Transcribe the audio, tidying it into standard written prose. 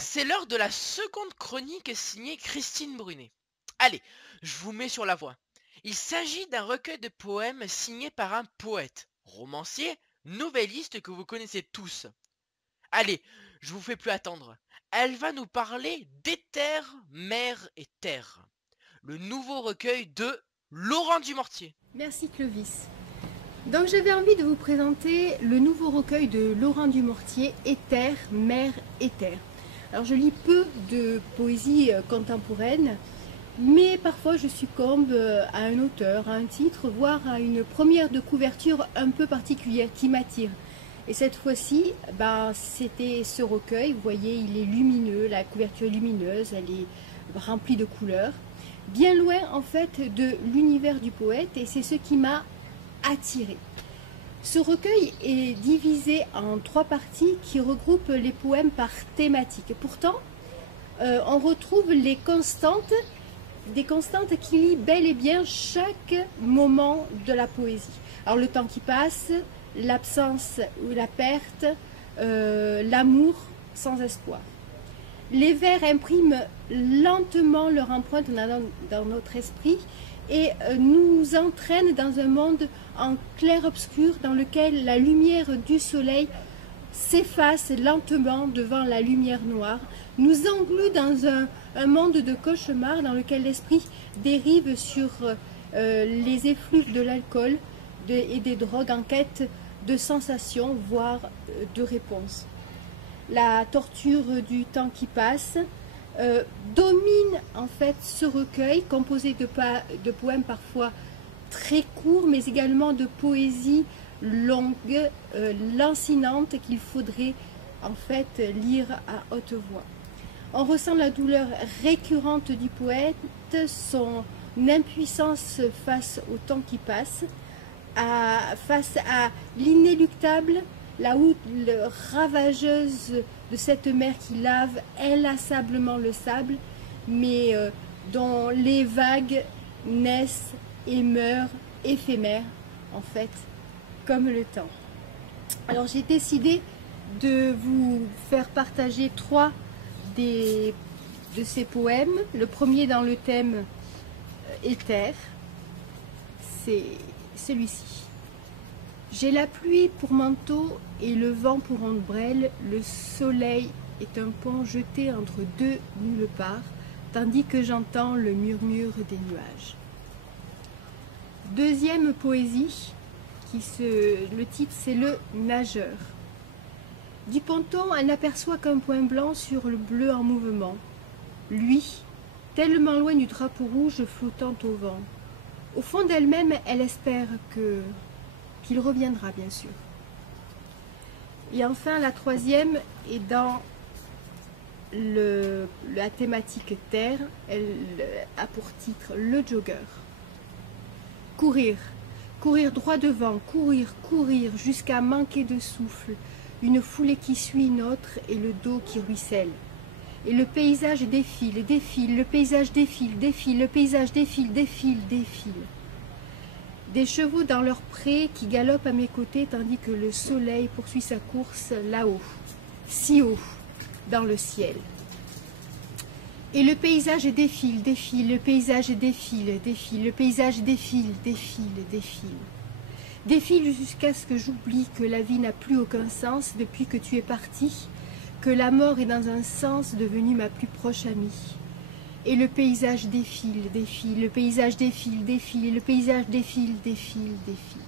c'est l'heure de la seconde chronique signée Christine Brunet. Allez, je vous mets sur la voie. Il s'agit d'un recueil de poèmes signé par un poète, romancier, novelliste que vous connaissez tous. Allez, je vous fais plus attendre. Elle va nous parler d'Éther, mer et terre. Le nouveau recueil de Laurent Dumortier. Merci Clovis. Donc j'avais envie de vous présenter le nouveau recueil de Laurent Dumortier, Éther, mer et terre. Alors je lis peu de poésie contemporaine, mais parfois je succombe à un auteur, à un titre, voire à une première de couverture un peu particulière qui m'attire. Et cette fois-ci, c'était ce recueil. Vous voyez, il est lumineux, la couverture est lumineuse, elle est remplie de couleurs. Bien loin en fait de l'univers du poète, et c'est ce qui m'a attiré. Ce recueil est divisé en 3 parties qui regroupent les poèmes par thématique. Pourtant, on retrouve des constantes qui lient bel et bien chaque moment de la poésie. Alors le temps qui passe, l'absence ou la perte, l'amour sans espoir. Les vers impriment lentement leur empreinte dans notre esprit et nous entraînent dans un monde en clair-obscur dans lequel la lumière du soleil s'efface lentement devant la lumière noire, nous englut dans un monde de cauchemar dans lequel l'esprit dérive sur les effluves de l'alcool et des drogues en quête de sensations, voire de réponses. La torture du temps qui passe domine en fait ce recueil composé de poèmes parfois très courts mais également de poésie longue, lancinante qu'il faudrait en fait lire à haute voix. On ressent la douleur récurrente du poète, son impuissance face au temps qui passe, face à l'inéluctable, la houle ravageuse de cette mer qui lave inlassablement le sable, mais dont les vagues naissent et meurent éphémères, en fait, comme le temps. Alors j'ai décidé de vous faire partager 3 de ces poèmes. Le premier dans le thème Éther, c'est celui-ci. J'ai la pluie pour manteau et le vent pour ombrelle, le soleil est un pont jeté entre 2 nulle part, tandis que j'entends le murmure des nuages. Deuxième poésie, le titre c'est Le Nageur. Du ponton, elle n'aperçoit qu'un point blanc sur le bleu en mouvement. Lui, tellement loin du drapeau rouge flottant au vent. Au fond d'elle-même, elle espère qu'il reviendra, bien sûr. Et enfin, la troisième est dans la thématique terre. Elle a pour titre Le Jogger. Courir, courir droit devant, courir, courir jusqu'à manquer de souffle, une foulée qui suit une autre et le dos qui ruisselle. Et le paysage défile, défile, le paysage défile, défile, le paysage défile, défile, défile. Des chevaux dans leur pré qui galopent à mes côtés tandis que le soleil poursuit sa course là-haut, si haut, dans le ciel. Et le paysage défile, défile, le paysage défile, défile, le paysage défile, défile, défile. Défile jusqu'à ce que j'oublie que la vie n'a plus aucun sens depuis que tu es parti, que la mort est dans un sens devenue ma plus proche amie. Et le paysage défile, défile, le paysage défile, défile, et le paysage défile, défile, défile.